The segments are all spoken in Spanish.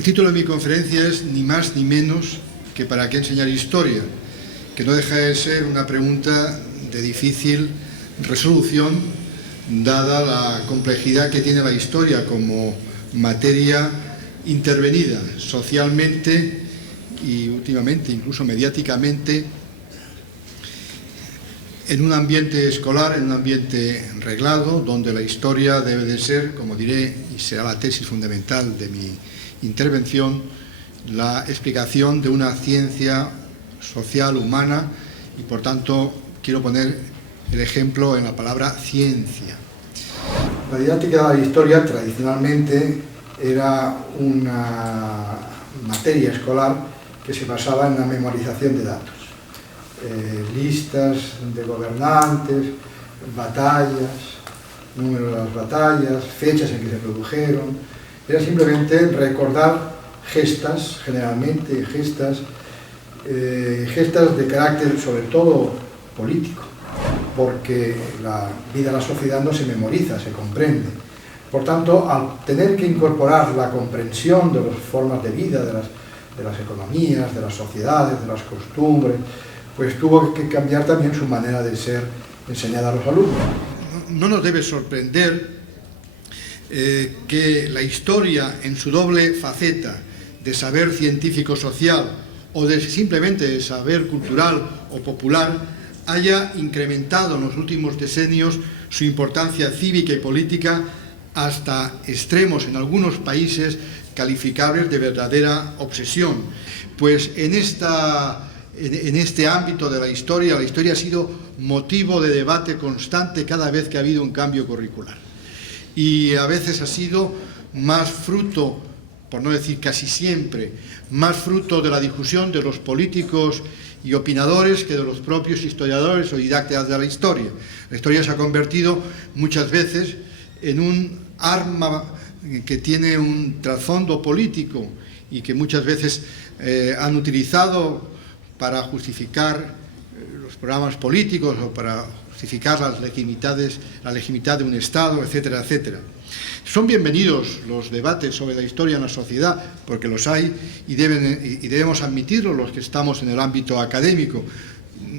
El título de mi conferencia es ni más ni menos que ¿para qué enseñar historia?, que no deja de ser una pregunta de difícil resolución, dada la complejidad que tiene la historia como materia intervenida socialmente y últimamente incluso mediáticamente en un ambiente escolar, en un ambiente reglado, donde la historia debe de ser, como diré, y será la tesis fundamental de mi intervención, la explicación de una ciencia social, humana, y por tanto quiero poner el ejemplo en la palabra ciencia. La didáctica de la historia tradicionalmente era una materia escolar que se basaba en la memorización de datos. Listas de gobernantes, batallas, número de las batallas, fechas en que se produjeron. Era simplemente recordar gestas, generalmente gestas de carácter sobre todo político, porque la vida de la sociedad no se memoriza, se comprende. Por tanto, al tener que incorporar la comprensión de las formas de vida, de las economías, de las sociedades, de las costumbres, pues tuvo que cambiar también su manera de ser enseñada a los alumnos. No nos debe sorprender que la historia, en su doble faceta de saber científico-social o de simplemente de saber cultural o popular, haya incrementado en los últimos decenios su importancia cívica y política hasta extremos en algunos países calificables de verdadera obsesión. Pues en este ámbito de la historia ha sido motivo de debate constante cada vez que ha habido un cambio curricular. Y a veces ha sido más fruto, por no decir casi siempre, más fruto de la discusión de los políticos y opinadores que de los propios historiadores o didácticos de la historia. La historia se ha convertido muchas veces en un arma que tiene un trasfondo político y que muchas veces han utilizado para justificar los programas políticos o para justificar la legitimidad de un Estado, etcétera, etcétera. Son bienvenidos los debates sobre la historia en la sociedad, porque los hay y debemos admitirlo los que estamos en el ámbito académico.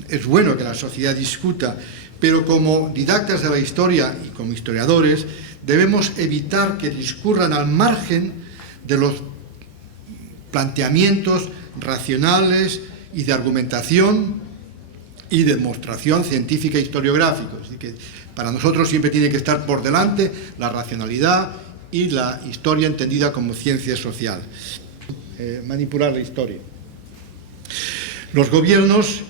Es bueno que la sociedad discuta, pero como didactas de la historia y como historiadores debemos evitar que discurran al margen de los planteamientos racionales y de argumentación y demostración científica e historiográfica. Así que para nosotros siempre tiene que estar por delante la racionalidad y la historia entendida como ciencia social. Manipular la historia. Los gobiernos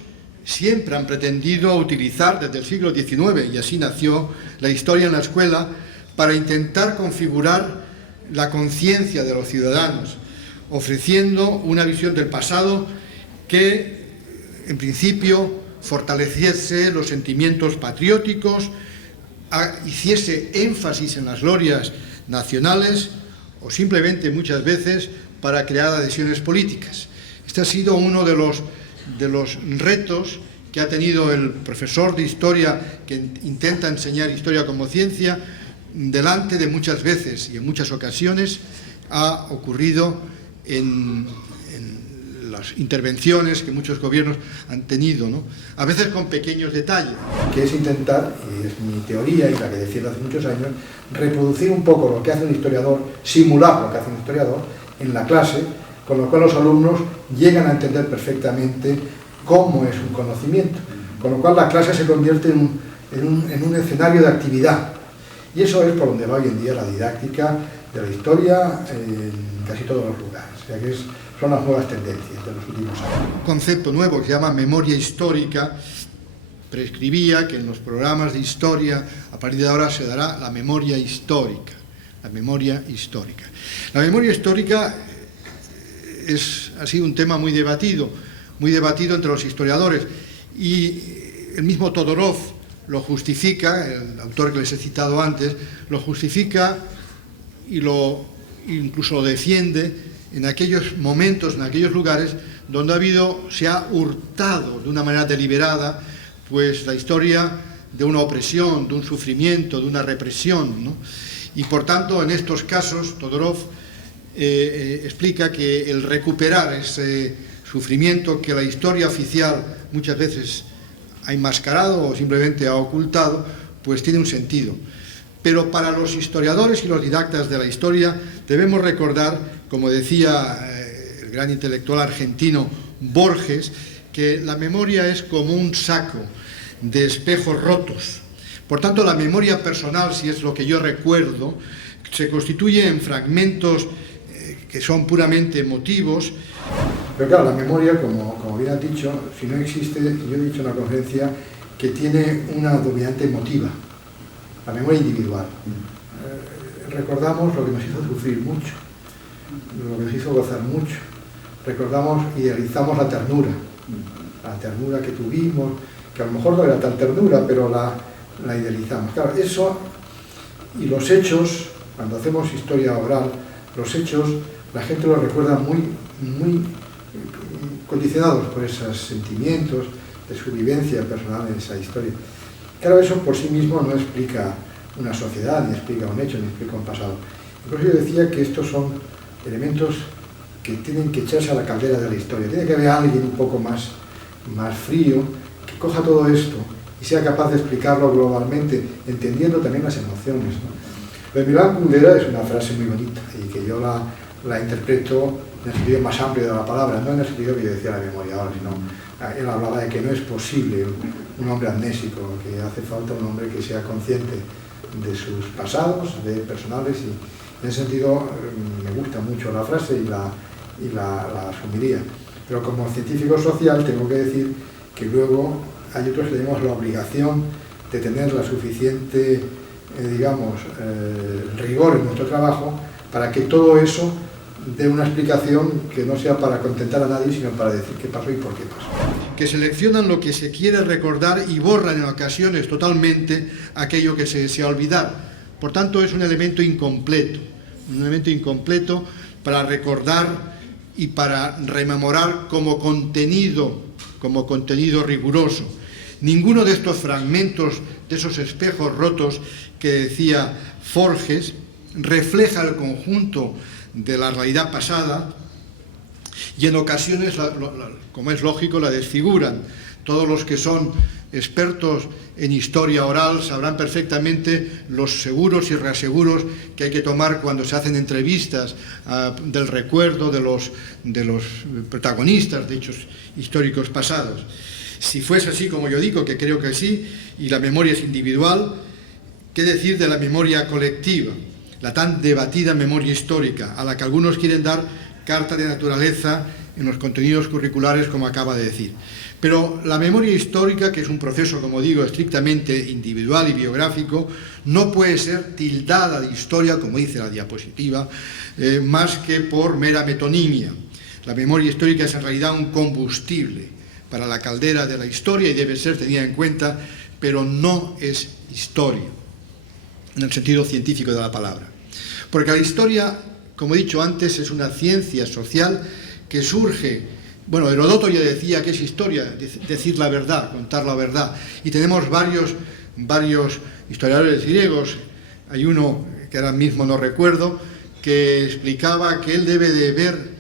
siempre han pretendido utilizar desde el siglo XIX, y así nació la historia en la escuela, para intentar configurar la conciencia de los ciudadanos, ofreciendo una visión del pasado que, en principio, fortaleciese los sentimientos patrióticos, hiciese énfasis en las glorias nacionales o simplemente muchas veces para crear adhesiones políticas. Este ha sido uno de los retos que ha tenido el profesor de historia que intenta enseñar historia como ciencia, delante de muchas veces y en muchas ocasiones ha ocurrido en las intervenciones que muchos gobiernos han tenido, ¿no? A veces con pequeños detalles. Que es intentar, y es mi teoría y la que defiendo hace muchos años, reproducir un poco lo que hace un historiador, simular lo que hace un historiador en la clase, con lo cual los alumnos llegan a entender perfectamente cómo es un conocimiento, con lo cual la clase se convierte en un escenario de actividad. Y eso es por donde va hoy en día la didáctica de la historia en casi todos los lugares. O sea que son las nuevas tendencias de los últimos años. Un concepto nuevo que se llama memoria histórica prescribía que en los programas de historia a partir de ahora se dará la memoria histórica. La memoria histórica. La memoria histórica ha sido un tema muy debatido entre los historiadores, y el mismo Todorov lo justifica, el autor que les he citado antes, lo justifica y incluso lo defiende en aquellos momentos, en aquellos lugares donde se ha hurtado de una manera deliberada pues la historia de una opresión, de un sufrimiento, de una represión, ¿no? Y por tanto, en estos casos, Todorov explica que el recuperar ese sufrimiento que la historia oficial muchas veces ha enmascarado o simplemente ha ocultado, pues tiene un sentido. Pero para los historiadores y los didactas de la historia debemos recordar, como decía el gran intelectual argentino Borges, que la memoria es como un saco de espejos rotos. Por tanto, la memoria personal, si es lo que yo recuerdo, se constituye en fragmentos que son puramente emotivos. Pero claro, la memoria, como bien has dicho, si no existe, yo he dicho en la conferencia, que tiene una dominante emotiva, la memoria individual. Recordamos lo que nos hizo sufrir mucho, lo que nos hizo gozar mucho. Recordamos, idealizamos la ternura que tuvimos, que a lo mejor no era tan ternura, pero la idealizamos. Claro, eso y los hechos, cuando hacemos historia oral, los hechos, la gente los recuerda muy condicionados por esos sentimientos de su vivencia personal en esa historia. Claro, eso por sí mismo no explica una sociedad, ni explica un hecho, ni explica un pasado. Por eso yo decía que estos son elementos que tienen que echarse a la caldera de la historia. Tiene que haber alguien un poco más frío, que coja todo esto y sea capaz de explicarlo globalmente, entendiendo también las emociones, ¿no? Lo de Milán Kundera es una frase muy bonita y que yo la interpreto en el sentido más amplio de la palabra, no en el sentido que yo decía la memoria ahora, sino él hablaba de que no es posible un hombre amnésico, que hace falta un hombre que sea consciente de sus pasados, de personales, y en ese sentido me gusta mucho la frase y la asumiría. Pero como científico social tengo que decir que luego hay otros que tenemos la obligación de tener la suficiente rigor en nuestro trabajo para que todo eso dé una explicación que no sea para contentar a nadie, sino para decir qué pasó y por qué pasó. Que seleccionan lo que se quiere recordar y borran en ocasiones totalmente aquello que se desea olvidar. Por tanto, es un elemento incompleto para recordar y para rememorar como contenido riguroso. Ninguno de estos fragmentos, de esos espejos rotos que decía Forges, refleja el conjunto de la realidad pasada y en ocasiones, como es lógico, la desfiguran. Todos los que son expertos en historia oral sabrán perfectamente los seguros y reaseguros que hay que tomar cuando se hacen entrevistas del recuerdo de los protagonistas de hechos históricos pasados. Si fuese así como yo digo, que creo que sí, y la memoria es individual, ¿qué decir de la memoria colectiva? La tan debatida memoria histórica, a la que algunos quieren dar carta de naturaleza en los contenidos curriculares, como acaba de decir. Pero la memoria histórica, que es un proceso, como digo, estrictamente individual y biográfico, no puede ser tildada de historia, como dice la diapositiva, más que por mera metonimia. La memoria histórica es en realidad un combustible para la caldera de la historia y debe ser tenida en cuenta, pero no es historia, en el sentido científico de la palabra. Porque la historia, como he dicho antes, es una ciencia social que surge. Bueno, Heródoto ya decía que es historia, decir la verdad, contar la verdad. Y tenemos varios historiadores griegos. Hay uno, que ahora mismo no recuerdo, que explicaba que él debe de ver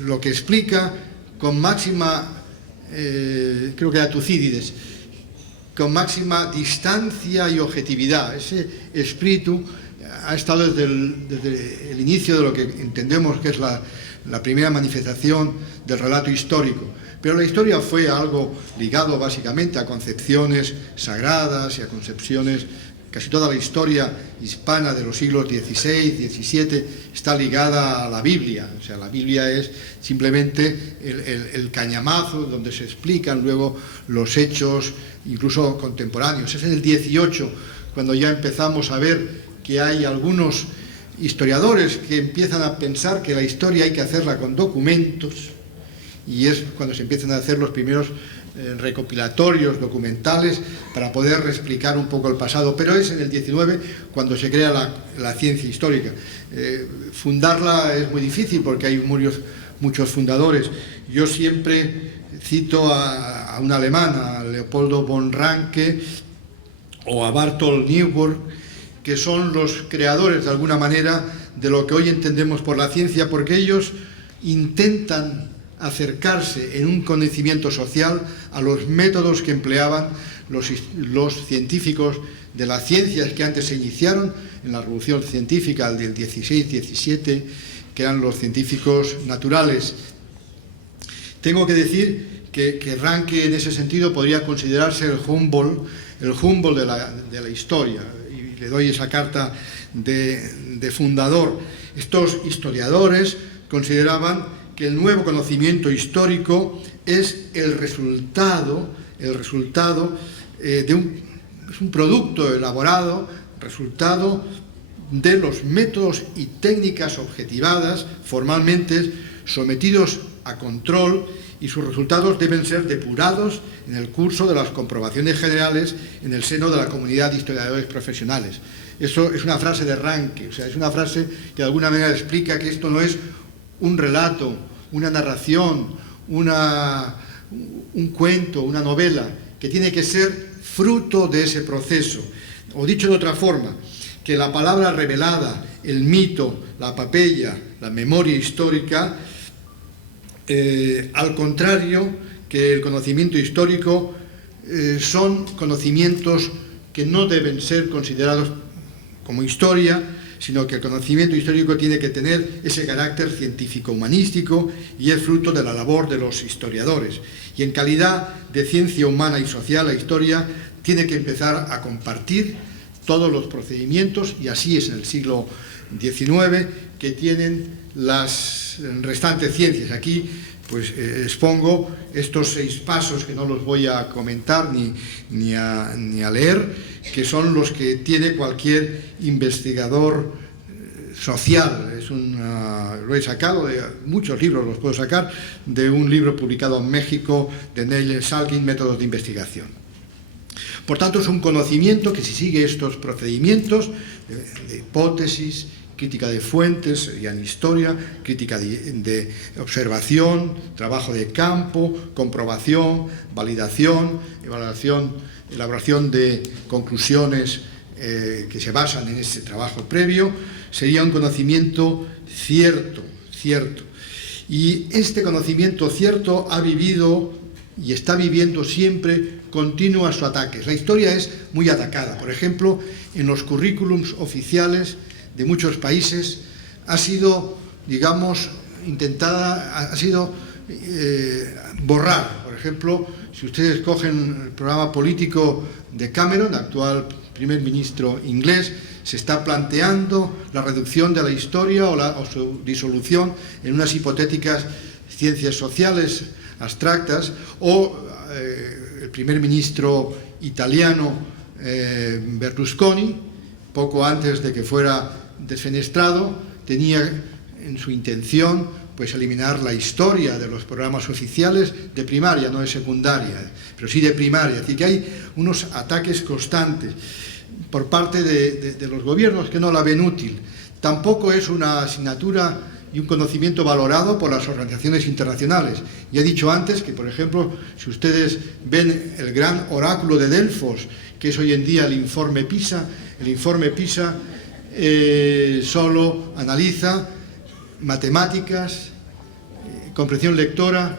lo que explica con máxima, creo que era Tucídides, con máxima distancia y objetividad. Ese espíritu ha estado desde el inicio de lo que entendemos que es la primera manifestación del relato histórico. Pero la historia fue algo ligado básicamente a concepciones sagradas y a concepciones. Casi toda la historia hispana de los siglos XVI, XVII está ligada a la Biblia. O sea, la Biblia es simplemente el cañamazo donde se explican luego los hechos, incluso contemporáneos. Es en el XVIII cuando ya empezamos a ver que hay algunos historiadores que empiezan a pensar que la historia hay que hacerla con documentos, y es cuando se empiezan a hacer los primeros recopilatorios documentales para poder reexplicar un poco el pasado. Pero es en el XIX cuando se crea la ciencia histórica. Fundarla es muy difícil porque hay muchos fundadores. Yo siempre cito a un alemán, a Leopoldo von Ranke o a Barthold Neuburg, que son los creadores de alguna manera de lo que hoy entendemos por la ciencia, porque ellos intentan acercarse en un conocimiento social a los métodos que empleaban los científicos de las ciencias que antes se iniciaron en la revolución científica del 16-17, que eran los científicos naturales. Tengo que decir que Ranke en ese sentido podría considerarse el Humboldt de la historia, y le doy esa carta de fundador. Estos historiadores consideraban que el nuevo conocimiento histórico es el resultado es un producto elaborado, resultado de los métodos y técnicas objetivadas, formalmente sometidos a control, y sus resultados deben ser depurados en el curso de las comprobaciones generales en el seno de la comunidad de historiadores profesionales. Eso es una frase de Ranke, o sea, es una frase que de alguna manera explica que esto no es un relato, una narración, un cuento, una novela, que tiene que ser fruto de ese proceso. O dicho de otra forma, que la palabra revelada, el mito, la epopeya, la memoria histórica, al contrario que el conocimiento histórico, son conocimientos que no deben ser considerados como historia, sino que el conocimiento histórico tiene que tener ese carácter científico-humanístico y es fruto de la labor de los historiadores. Y en calidad de ciencia humana y social, la historia tiene que empezar a compartir todos los procedimientos, y así es en el siglo XIX, que tienen las restantes ciencias. Aquí pues expongo estos 6 pasos, que no los voy a comentar ni a leer, que son los que tiene cualquier investigador social. Lo he sacado de muchos libros, los puedo sacar de un libro publicado en México de Neil Salkin, Métodos de Investigación. Por tanto, es un conocimiento que, si sigue estos procedimientos de hipótesis, crítica de fuentes, serían historia, crítica de observación, trabajo de campo, comprobación, validación, elaboración de conclusiones que se basan en ese trabajo previo, sería un conocimiento cierto. Y este conocimiento cierto ha vivido y está viviendo siempre continuos ataques. La historia es muy atacada. Por ejemplo, en los currículums oficiales de muchos países ha sido, digamos, borrar. Por ejemplo, si ustedes cogen el programa político de Cameron, actual primer ministro inglés, se está planteando la reducción de la historia o su disolución en unas hipotéticas ciencias sociales abstractas, o el primer ministro italiano Berlusconi, poco antes de que fuera desfenestrado, tenía en su intención pues eliminar la historia de los programas oficiales de primaria, no de secundaria, pero sí de primaria. Es decir, que hay unos ataques constantes por parte de los gobiernos que no la ven útil. Tampoco es una asignatura y un conocimiento valorado por las organizaciones internacionales. Ya he dicho antes que, por ejemplo, si ustedes ven el gran oráculo de Delfos, que es hoy en día el informe PISA solo analiza matemáticas, comprensión lectora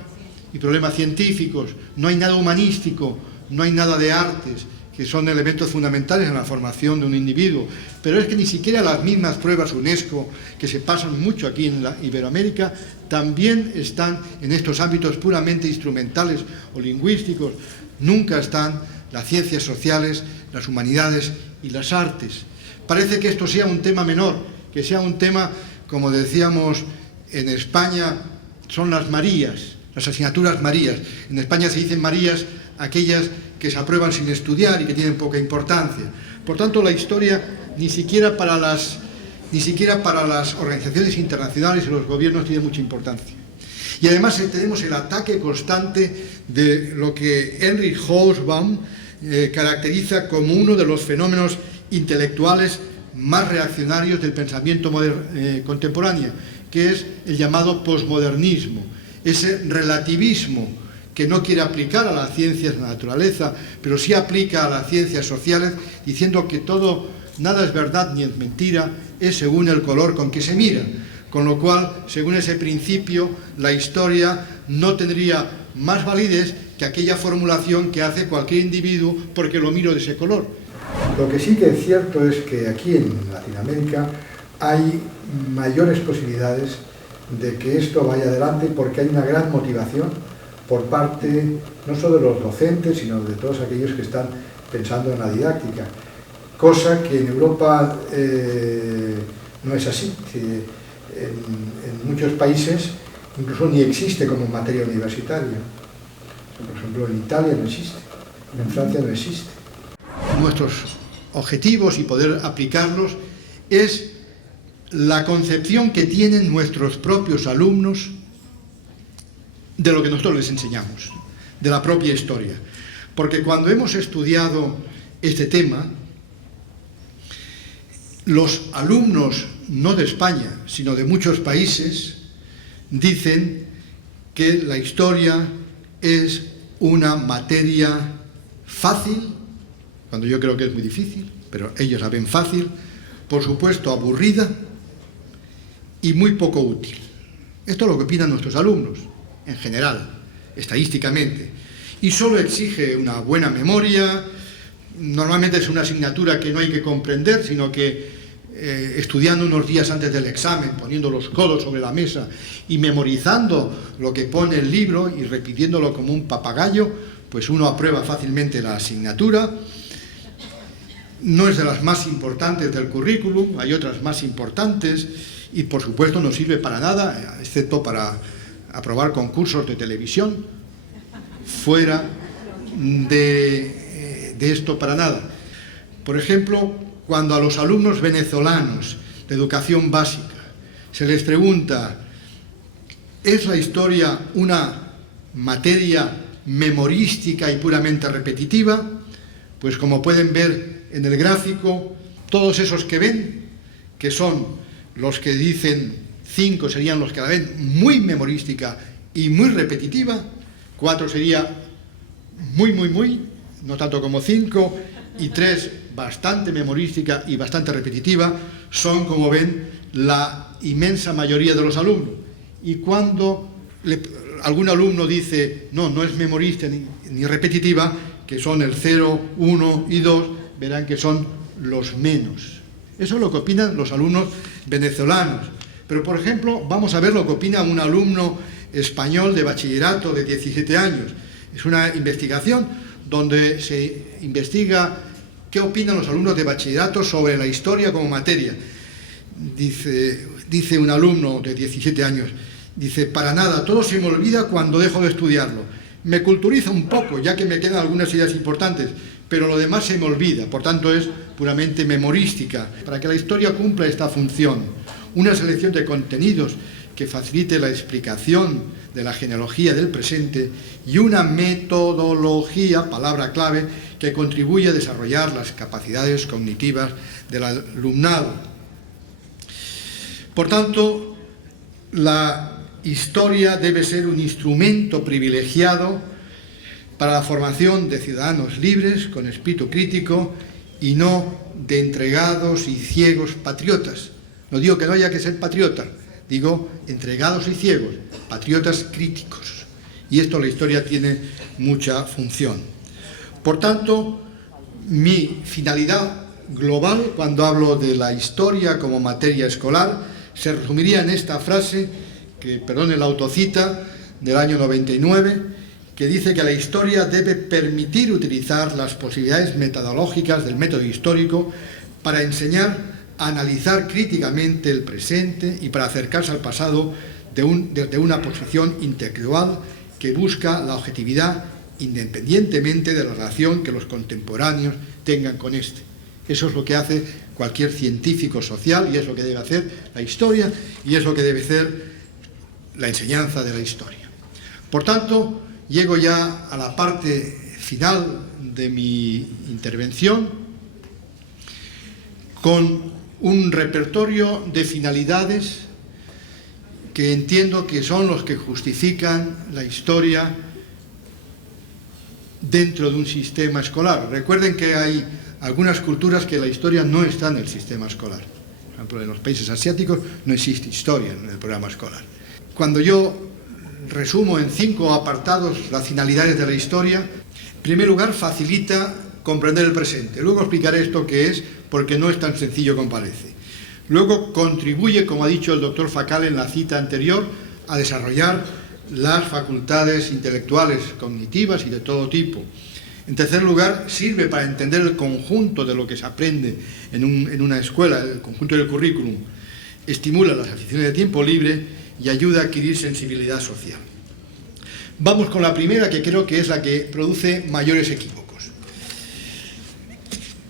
y problemas científicos. No hay nada humanístico, no hay nada de artes, que son elementos fundamentales en la formación de un individuo. Pero es que ni siquiera las mismas pruebas UNESCO, que se pasan mucho aquí en la Iberoamérica, también están en estos ámbitos puramente instrumentales o lingüísticos. Nunca están las ciencias sociales, las humanidades y las artes. Parece que esto sea un tema menor, que sea un tema, como decíamos en España, son las Marías, las asignaturas Marías. En España se dicen Marías aquellas que se aprueban sin estudiar y que tienen poca importancia. Por tanto, la historia ni siquiera para las organizaciones internacionales y los gobiernos tiene mucha importancia. Y además tenemos el ataque constante de lo que Henry Hobsbawm caracteriza como uno de los fenómenos intelectuales más reaccionarios del pensamiento contemporáneo, que es el llamado posmodernismo, ese relativismo que no quiere aplicar a las ciencias de la naturaleza, pero sí aplica a las ciencias sociales, diciendo que todo nada es verdad ni es mentira, es según el color con que se mira. Con lo cual, según ese principio, la historia no tendría más validez que aquella formulación que hace cualquier individuo porque lo miro de ese color. Lo que sí que es cierto es que aquí en Latinoamérica hay mayores posibilidades de que esto vaya adelante porque hay una gran motivación por parte no solo de los docentes, sino de todos aquellos que están pensando en la didáctica, cosa que en Europa no es así. En muchos países incluso ni existe como materia universitaria. Por ejemplo, en Italia no existe, en Francia no existe. Nuestros objetivos y poder aplicarlos es la concepción que tienen nuestros propios alumnos de lo que nosotros les enseñamos, de la propia historia. Porque cuando hemos estudiado este tema, los alumnos, no de España, sino de muchos países, dicen que la historia es una materia fácil, cuando yo creo que es muy difícil, pero ellos la ven fácil, por supuesto aburrida y muy poco útil. Esto es lo que opinan nuestros alumnos, en general, estadísticamente. Y solo exige una buena memoria, normalmente es una asignatura que no hay que comprender, sino que estudiando unos días antes del examen, poniendo los codos sobre la mesa y memorizando lo que pone el libro y repitiéndolo como un papagayo, pues uno aprueba fácilmente la asignatura. No es de las más importantes del currículum, hay otras más importantes y por supuesto no sirve para nada, excepto para aprobar concursos de televisión. Fuera de esto para nada. Por ejemplo, cuando a los alumnos venezolanos de educación básica se les pregunta ¿es la historia una materia memorística y puramente repetitiva? Pues como pueden ver en el gráfico, todos esos que ven, que son los que dicen 5 serían los que la ven muy memorística y muy repetitiva, 4 sería muy, no tanto como 5, y 3 bastante memorística y bastante repetitiva, son, como ven, la inmensa mayoría de los alumnos. Y cuando algún alumno dice, no es memorista ni repetitiva, que son el 0, 1 y 2, verán que son los menos. Eso es lo que opinan los alumnos venezolanos. Pero, por ejemplo, vamos a ver lo que opina un alumno español de bachillerato de 17 años. Es una investigación donde se investiga qué opinan los alumnos de bachillerato sobre la historia como materia. Dice un alumno de 17 años, dice, para nada, todo se me olvida cuando dejo de estudiarlo. Me culturiza un poco, ya que me quedan algunas ideas importantes, pero lo demás se me olvida, por tanto es puramente memorística. Para que la historia cumpla esta función, una selección de contenidos que facilite la explicación de la genealogía del presente y una metodología, palabra clave, que contribuye a desarrollar las capacidades cognitivas del alumnado. Por tanto, la historia debe ser un instrumento privilegiado para la formación de ciudadanos libres, con espíritu crítico, y no de entregados y ciegos patriotas. No digo que no haya que ser patriota, digo entregados y ciegos, patriotas críticos. Y esto la historia tiene mucha función. Por tanto, mi finalidad global, cuando hablo de la historia como materia escolar, se resumiría en esta frase, que perdone la autocita, del año 99, que dice que la historia debe permitir utilizar las posibilidades metodológicas del método histórico para enseñar a analizar críticamente el presente y para acercarse al pasado desde una posición intelectual que busca la objetividad independientemente de la relación que los contemporáneos tengan con este. Eso es lo que hace cualquier científico social y es lo que debe hacer la historia y es lo que debe ser la enseñanza de la historia. Por tanto, llego ya a la parte final de mi intervención con un repertorio de finalidades que entiendo que son los que justifican la historia dentro de un sistema escolar. Recuerden que hay algunas culturas que la historia no está en el sistema escolar. Por ejemplo, en los países asiáticos no existe historia en el programa escolar. Cuando yo resumo en 5 apartados las finalidades de la historia, en primer lugar, facilita comprender el presente. Luego explicaré esto qué es, porque no es tan sencillo como parece. Luego, contribuye, como ha dicho el doctor Facal en la cita anterior, a desarrollar las facultades intelectuales, cognitivas y de todo tipo. En tercer lugar, sirve para entender el conjunto de lo que se aprende en una escuela, el conjunto del currículum. Estimula las aficiones de tiempo libre y ayuda a adquirir sensibilidad social. Vamos con la primera, que creo que es la que produce mayores equívocos.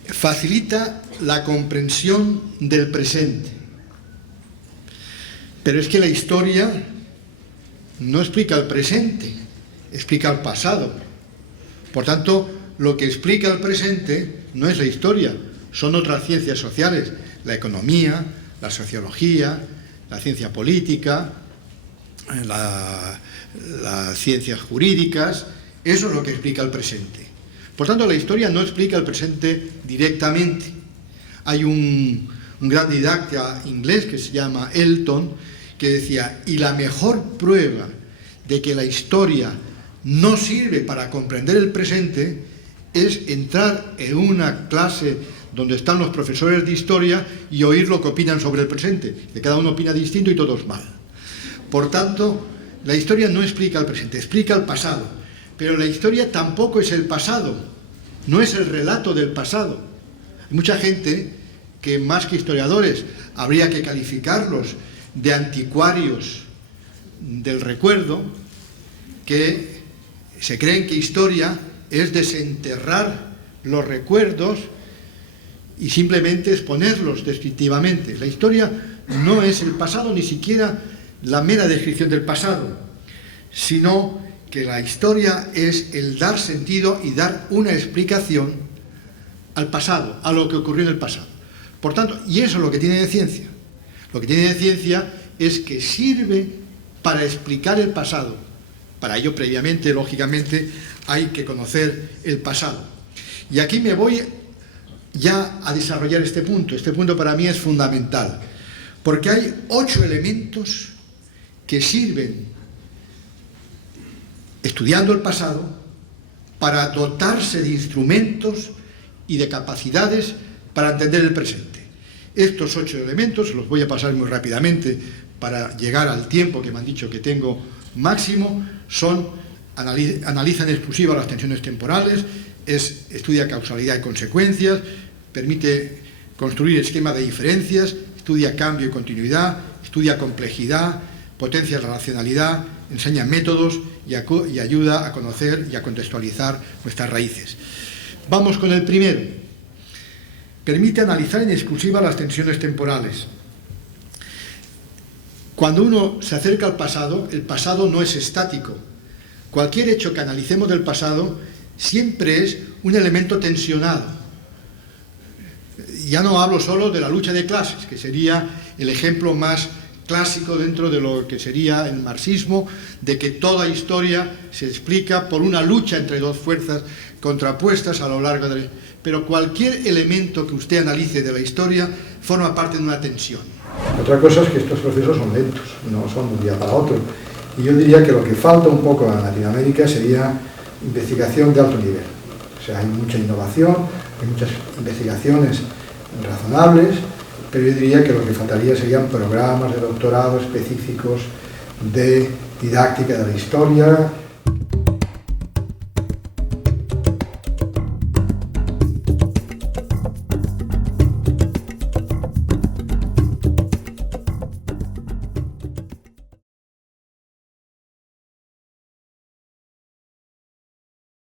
Facilita la comprensión del presente. Pero es que la historia no explica el presente, explica el pasado. Por tanto, lo que explica el presente no es la historia, son otras ciencias sociales, la economía, la sociología, la ciencia política, las ciencias jurídicas. Eso es lo que explica el presente. Por tanto, la historia no explica el presente directamente. Hay un gran didacta inglés que se llama Elton, que decía, y la mejor prueba de que la historia no sirve para comprender el presente es entrar en una clase donde están los profesores de historia y oír lo que opinan sobre el presente, que cada uno opina distinto y todos mal. Por tanto, la historia no explica el presente, explica el pasado, pero la historia tampoco es el pasado, no es el relato del pasado. Hay mucha gente que, más que historiadores, habría que calificarlos de anticuarios del recuerdo, que se creen que historia es desenterrar los recuerdos y simplemente exponerlos descriptivamente. La historia no es el pasado, ni siquiera la mera descripción del pasado, sino que la historia es el dar sentido y dar una explicación al pasado, a lo que ocurrió en el pasado. Por tanto, y eso es lo que tiene de ciencia. Lo que tiene de ciencia es que sirve para explicar el pasado. Para ello, previamente, lógicamente, hay que conocer el pasado. Y aquí me voy ya a desarrollar este punto. Este punto para mí es fundamental, porque hay 8 elementos que sirven, estudiando el pasado, para dotarse de instrumentos y de capacidades para entender el presente. Estos 8 elementos los voy a pasar muy rápidamente para llegar al tiempo que me han dicho que tengo máximo. Son: analiza en exclusiva las tensiones temporales, estudia causalidad y consecuencias, permite construir esquemas de diferencias, estudia cambio y continuidad, estudia complejidad, potencia la racionalidad, enseña métodos y ayuda a conocer y a contextualizar nuestras raíces. Vamos con el primero. Permite analizar en exclusiva las tensiones temporales. Cuando uno se acerca al pasado, el pasado no es estático. Cualquier hecho que analicemos del pasado siempre es un elemento tensionado. Ya no hablo solo de la lucha de clases, que sería el ejemplo más clásico dentro de lo que sería el marxismo, de que toda historia se explica por una lucha entre dos fuerzas contrapuestas a lo largo de... Pero cualquier elemento que usted analice de la historia forma parte de una tensión. Otra cosa es que estos procesos son lentos, no son de un día para otro. Y yo diría que lo que falta un poco en Latinoamérica sería investigación de alto nivel. O sea, hay mucha innovación, hay muchas investigaciones razonables, pero yo diría que lo que faltaría serían programas de doctorado específicos de didáctica de la historia,